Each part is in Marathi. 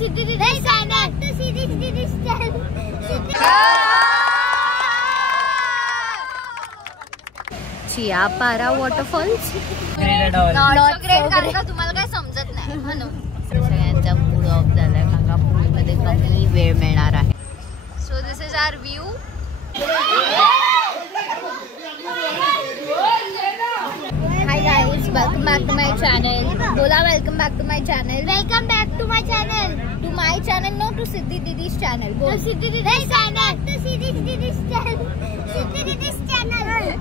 Siddhi Didi's channel. To Siddhi Didi's channel. Cheeyappara waterfalls not great कारण का तुम्हाला काय समजत नाही म्हणून सगळ्यांचा मूड ऑफ झालाय काका पूलमध्ये कमी वेळ मिळणार आहे. So this is our view. Hi guys, welcome back to my channel. बोला welcome back to my channel. Welcome back to my channel. To my channel no to Siddhi Didi's channel. To Siddhi Didi's channel. To Siddhi Didi's channel. Siddhi Didi's channel.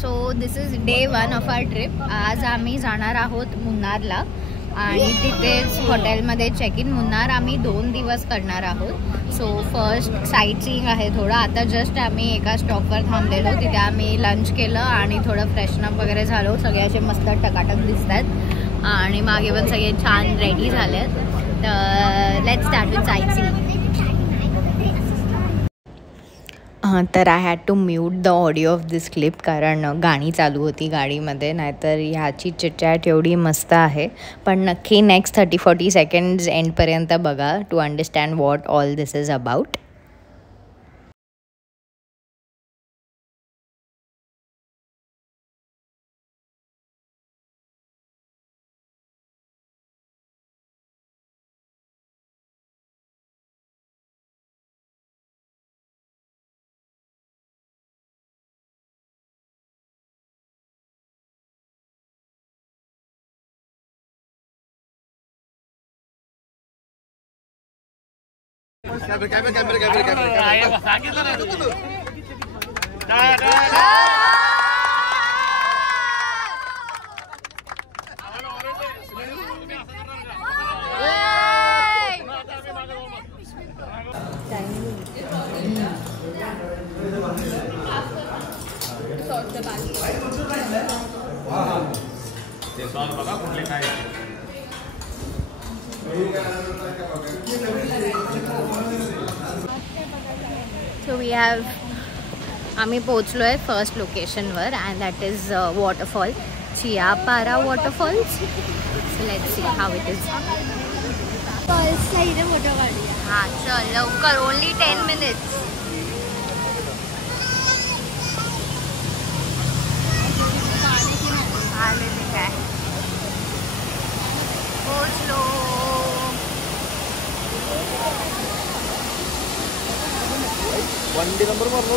So this is day 1 of our trip. आज आम्ही जाणार आहोत मुन्नारला आणि तिथेच हॉटेलमध्ये चेक इन. मुन्नार आम्ही 2 दिवस करणार आहोत. सो फर्स्ट साईट सीइंग आहे थोडं. आता जस्ट आम्ही एका स्टॉपवर थांबलेलो, तिथे आम्ही लंच केलं आणि थोडं फ्रेशनअप वगैरे झालो. सगळे असे मस्त टकाटक दिसत आहेत आणि मागे पण सगळे छान रेडी झाले आहेत. तर let's start with sightseeing. तर I had to mute the audio of this clip कारण गाणी चालू होती गाडीमध्ये. नाहीतर ह्याची चिटचॅट एवढी मस्त आहे. पण नक्की नेक्स्ट 30-40 सेकंड्स एंडपर्यंत बघा to understand what all this is about. So we have आम्ही पोहोचलो आहे फर्स्ट लोकेशनवर and that is waterfall, Cheeyappara waterfalls. So let's see how it is. हां चल लवकर, ओनली 10 मिनिट्स. आलेले काय पोहोचलो. വണ്ടി നമ്പർ പറഞ്ഞു.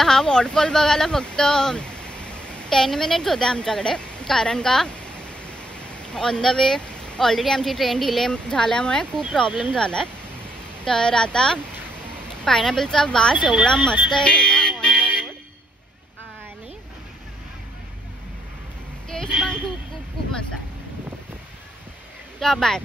हा वॉटरफॉल बघायला फक्त 10 मिनिट्स होते आमच्याकडे कारण का ऑन द वे ऑलरेडी आमची ट्रेन डिले झाल्यामुळे खूप प्रॉब्लेम झाला आहे. तर आता पायनॅपलचा वास एवढा मस्त आहे ऑन द रोड आणि टेस्ट पण खूप खूप खूप मस्त आहे. त्या बाय.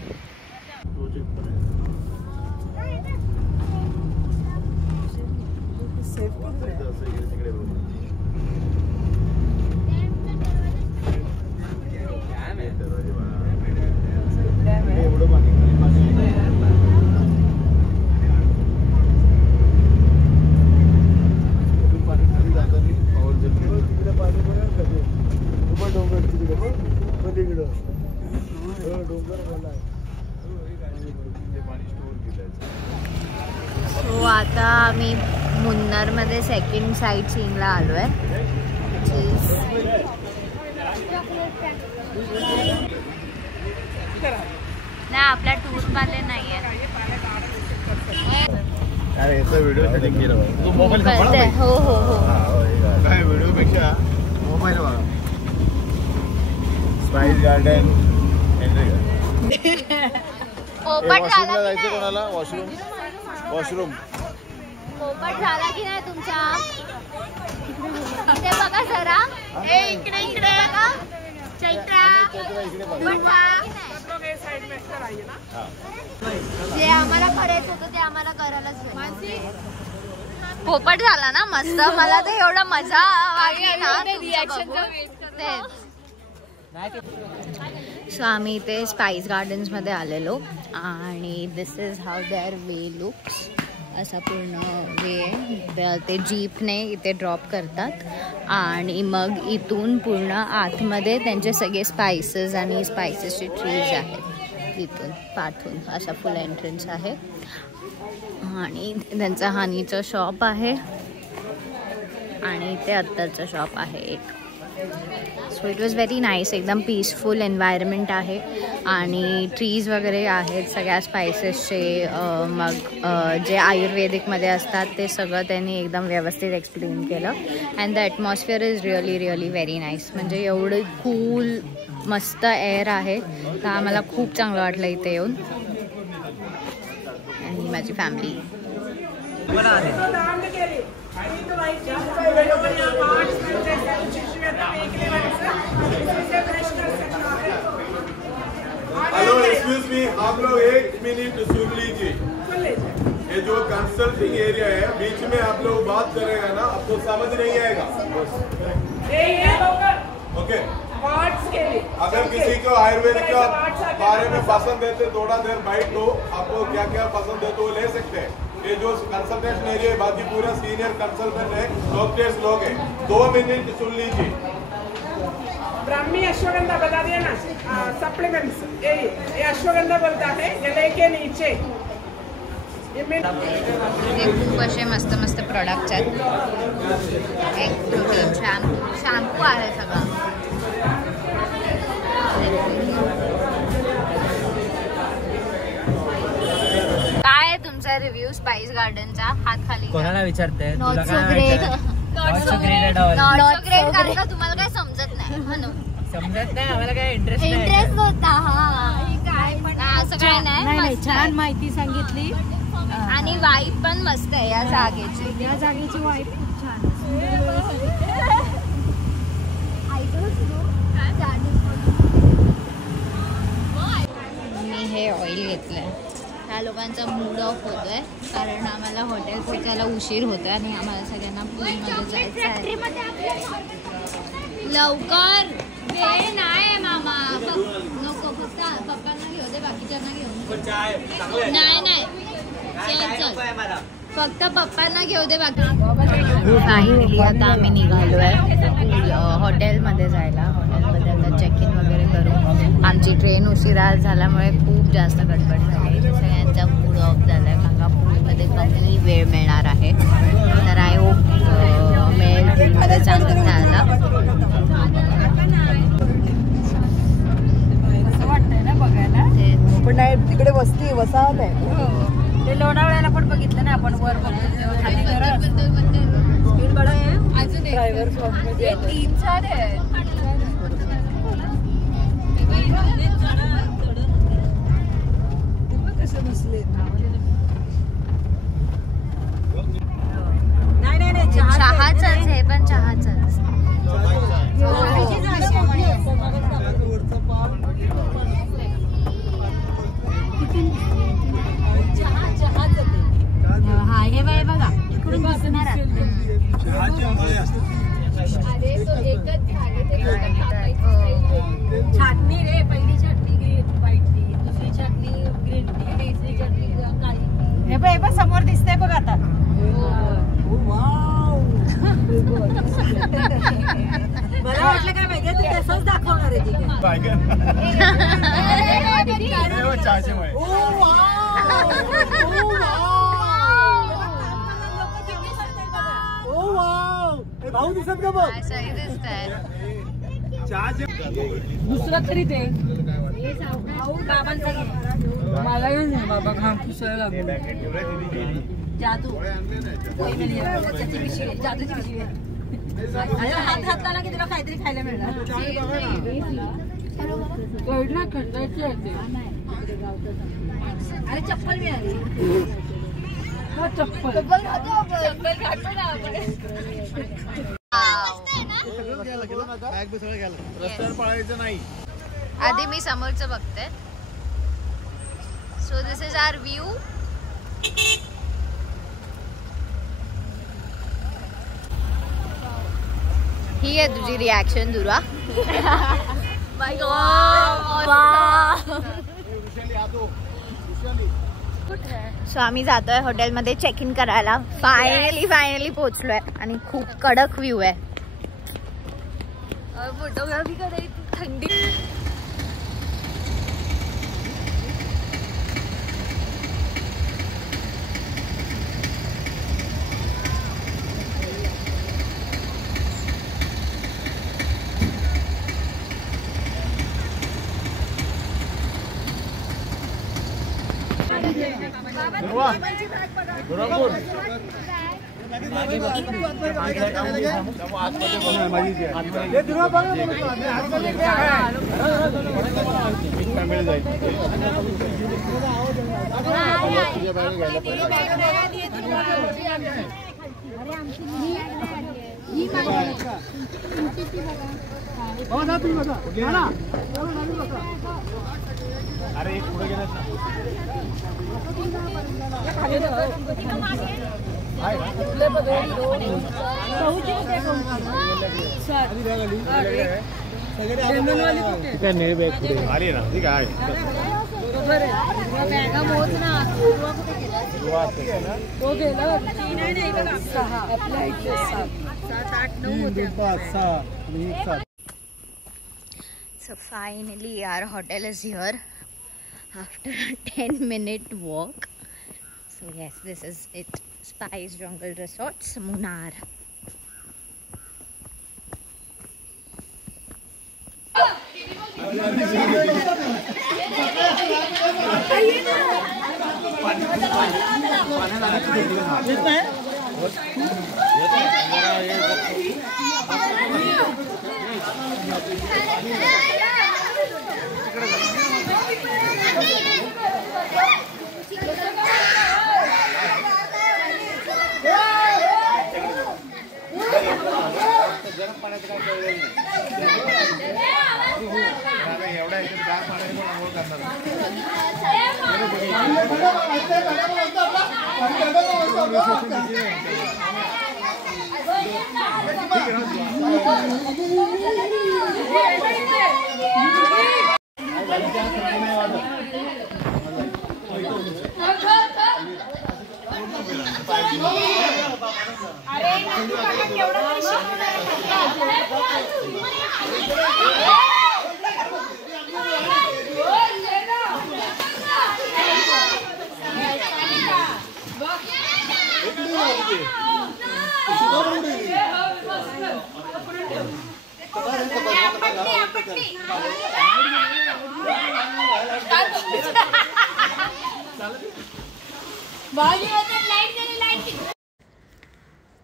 सो आता आम्ही मुन्नारमध्ये सेकंड साईट सीइंगला आलो आहे. नाही आपल्या टूरवाले नाही आहे. व्हिडिओ शूटिंग केलं तू मोबाईल. हो हो हो काय व्हिडिओ पेक्षा मोबाईल बघा. स्पाइस गार्डन पोपट झाला जायचं कोणाला. वॉशरूम पोपट झाला की नाही तुमचा. इथे बघा जरा. इकडे इकडे बघा. चैत्रा जे आम्हाला करायचं होतं ते आम्हाला करायलाच नाही. पोपट झाला ना मस्त. मला तर एवढा मजा वाटली ना रिॲक्शन. सो आम्ही इथे स्पाइस गार्डन्समध्ये आलेलो आणि this is how their way looks. असा पूर्ण वे ते जीपने इथे ड्रॉप करतात आणि मग इथून पूर्ण आतमध्ये त्यांचे सगळे स्पायसेस आणि स्पायसेसचे ट्रीज आहेत. इथून पाठून असा फुल एंट्रन्स आहे आणि त्यांचा हनीचं शॉप आहे आणि इथे अत्तरचं शॉप आहे एक. So it was very nice. एकदम पीसफुल एन्व्हायरमेंट आहे आणि ट्रीज वगैरे आहेत सगळ्या स्पायसेसचे. मग जे आयुर्वेदिकमध्ये असतात ते सगळं त्यांनी एकदम व्यवस्थित एक्सप्लेन केलं. And the atmosphere is really really very nice. म्हणजे एवढं कूल मस्त एअर आहे तर आम्हाला खूप चांगलं वाटलं इथे येऊन. आणि माझी फॅमिली हेलो एक्सक्यूज मी, आप लोग 1 मिनट सुन लीजिए. ये जो कंसल्टिंग एरिया है बीच में आप लोग बात करेगा ना आपको समझ नहीं आएगा. ओके. अगर किसी को आयुर्वेद का बारे में पसंद है तो थोड़ा देर बैठ लो. आपको क्या क्या पसंद है तो ले सकते हैं. ये जो कंसल्टेशन एरिया है बाकी पूरा सीनियर कंसल्टेंट है, डॉक्टर्स लोग हैं. 2 मिनट सुन लीजिए. ब्राह्मी अश्वगंधा बता दिया ना. सप्लीमेंट्स ये अश्वगंधा बोलता है गले के नीचे. खूप असे मस्त मस्त प्रोडक्ट्स आहेत. एक प्रोटीन शॅम्पू आहे सगळं. काय आहे तुमचा रिव्ह्यू स्पाइस गार्डनचा? हात खाली कोणाला विचारते? Not so great. Not so great कारण का तुम्हाला काय समजत नाही म्हणून. समजत नाही आम्हाला काय इंटरेस्ट होता. असं काय नाही. छान माहिती सांगितली आणि वाईब पण मस्त आहे या जागेची. या जागेची वाईब खूप छान. मी हे ऑइल घेतलंय. ह्या लोकांचा मूड ऑफ होतोय कारण आम्हाला हॉटेल पोचायला उशीर होतोय आणि आम्हाला सगळ्यांना पूलमध्ये जायचं आहे. लवकर वेळ नाही मामा. नको फक्त पप्पांना घेऊ दे, बाकीच्यांना घेऊन नाही. चल फक्त पप्पांना घेऊ दे बाकी. फायनली आता आम्ही निघालो आहे हॉटेलमध्ये जायला. हॉटेलमध्ये आता चेक इन वगैरे करू. आमची ट्रेन उशिरा झाल्यामुळे खूप जास्त गडबड झाली. सगळ्यांचा मूड ऑफ झाला आहे कारण का पूलमध्ये कमी वेळ मिळणार आहे. तर आय होप मिळेल. पूलमध्ये चांगलं जायला असं वाटतंय ना बघायला. पण नाही तिकडे वस्ती वसाहत आहे. ते लोणावळ्याला पण बघितलं ना आपण. वर बघतो खाली स्पीड बडा आहे. अजून ड्रायव्हर मध्ये 3-4 आहे. कसं बसले. नाही चहाच हे पण चहाच. हा हे बाय बघा इकडून दिसणार. छाटणी रे. पहिली चटणी व्हाईट, दुसरी चटणी ग्रीन टी, तिसरी चटणी काळी. हे पण समोर दिसतंय बघ आता. मला वाटलं काय माहितीये तू तसंच दाखवणार आहे. भाऊ दिसत का बघ. दुसरं तरी ते मला बाबा घाम पुसायला लागलो. जादू जादूची पिशवी हात घातला की तुला काहीतरी खायला मिळणार. अरे चप्पल मिळाली. चप्पल रस्त्यावर पळायचं नाही. आधी मी समोरचं बघते. So this is our view. ही आहे तुझी रिॲक्शन दुरा. सो आम्ही जातोय हॉटेलमध्ये चेक इन करायला. फायनली पोहोचलोय आणि खूप कडक व्ह्यू आहे. फोटोग्राफी करायची थंडी. अरे पुढे गेला आली ना ठीक आहे. So finally our hotel is here after a 10-minute walk. So yes, this is it. Spice Jungle Resorts, Munnar.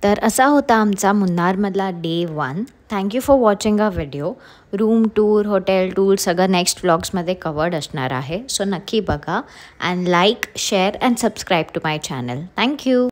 तर असा होता आमचा मुन्नारमधला day 1. Thank you for watching a video. Room tour, hotel tour सगळं नेक्स्ट व्लॉग्समध्ये कवर्ड असणार आहे. सो नक्की बघा and like, share and subscribe to my channel. Thank you.